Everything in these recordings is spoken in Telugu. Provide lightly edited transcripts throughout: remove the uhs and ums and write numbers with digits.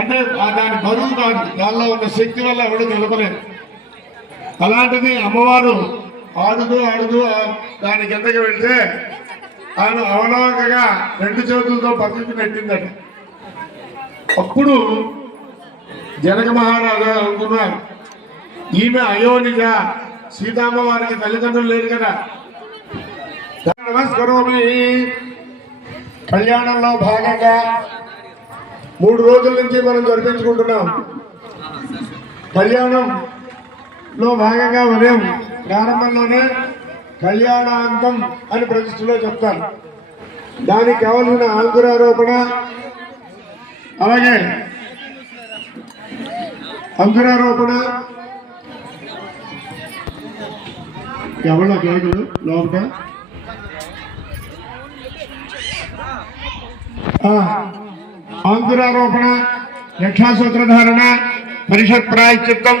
అంటే దాని బరువు కాదు, దానిలో ఉన్న శక్తి వల్ల ఎవడు నిలబలేదు. అలాంటిది అమ్మవారు ఆడుతూ ఆడుతూ దాని కిందకి వెళ్తే ఆమె అవలోకగా 2 చేతులతో పక్కకి నెట్టిందట. అప్పుడు జనక మహారాజు అనుకున్నారు, ఈమె అయోనిజ, సీతమ్మ వారికి తల్లిదండ్రులు లేరు కదా. నమస్కరోమి. కళ్యాణంలో భాగంగా 3 రోజుల నుంచి మనం జరిపించుకుంటున్నాం. కళ్యాణంలో భాగంగా ఉదయం ప్రారంభంలోనే కళ్యాణాంతం అని ప్రతిష్టలో చెప్తాను. దానికి కావలసిన అంకురారోపణ, అలాగే అంకురారోపణ ఎవరో కేకులు లోపల అంకురారోపణ, రక్షాసూత్రధారణ, పరిషత్ ప్రాయశ్చిత్తం,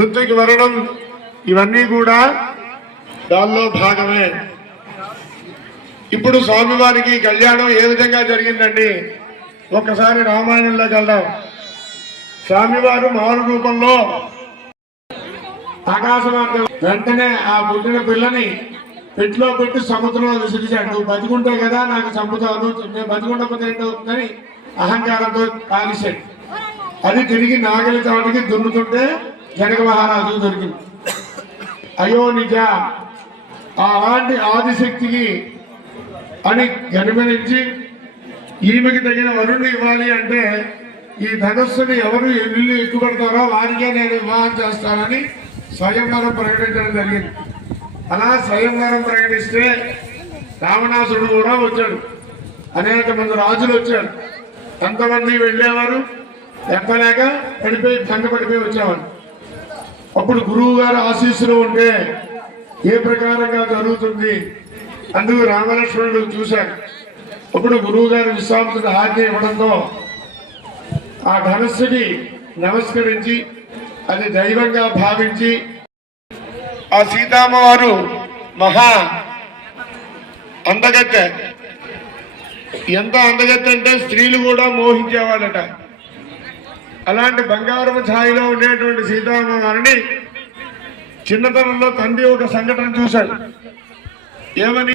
ఋత్విక్ వరణం, ఇవన్నీ కూడా దానిలో భాగమే. ఇప్పుడు స్వామివారికి కళ్యాణం ఏ విధంగా జరిగిందండి? ఒక్కసారి రామాయణంలోకి వెళ్దాం. స్వామివారు మారు రూపంలో ఆకాశమార్గం వెంటనే ఆ పుట్టిన పిల్లని పెట్టులో పెట్టి సముద్రంలో విసిరిచాడు. నువ్వు బతికుంటే కదా నాకు చంపుతాను, నేను బతికుండకపోతే ఏంటవుతుందని అహంకారంతో కాలిశాడు. అది తిరిగి నాగలి చాటుకి దున్నుతుంటే జనక మహారాజు దొరికింది. అయ్యో నిజ, అలాంటి ఆదిశక్తికి అని గనిమనించి ఈమెకి తగిన వరుణ్ణి ఇవ్వాలి అంటే ఈ ధనస్సుని ఎవరు ఇల్లు ఎక్కుపడతారో వారికే నేను వివాహం చేస్తానని స్వయంవరం ప్రకటించడం జరిగింది. అలా స్వయంవరం ప్రకటిస్తే రావణాసుడు కూడా వచ్చాడు, అనేక మంది రాజులు వచ్చారు. ఎంతమంది వెళ్ళేవారు, ఎక్కలేక పడిపోయి పడిపోయి వచ్చేవారు. అప్పుడు గురువు గారు ఆశీస్సులు ఉంటే ఏ ప్రకారంగా జరుగుతుంది అందుకు రామలక్ష్మణుడు చూశాడు. అప్పుడు గురువు గారు విశ్వామిత్రుడు ఆజ్ఞ ఇవ్వడంతో ఆ ధనస్సుని నమస్కరించి అది దైవంగా భావించి ఆ సీతామ్మవారు మహా అందగత్తె. ఎంత అందగత్తె అంటే స్త్రీలు కూడా మోహించేవాళ్ళట. అలాంటి బంగారము ఛాయలో ఉండేటువంటి సీతామ్మవారిని చిన్నతనంలో తండ్రి ఒక సంఘటన చూశాడు. ఏమని?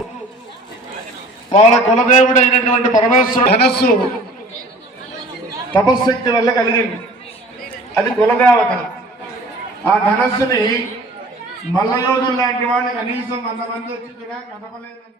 వాళ్ళ కులదేవుడు అయినటువంటి పరమేశ్వరుడు ధనస్సు తపశక్తి వల్ల కలిగింది. అది కులదేవత. ఆ ధనస్సుని మల్లయోధులు లాంటి వాళ్ళు కనీసం 100 మంది వచ్చి కూడా కదపలేదంట.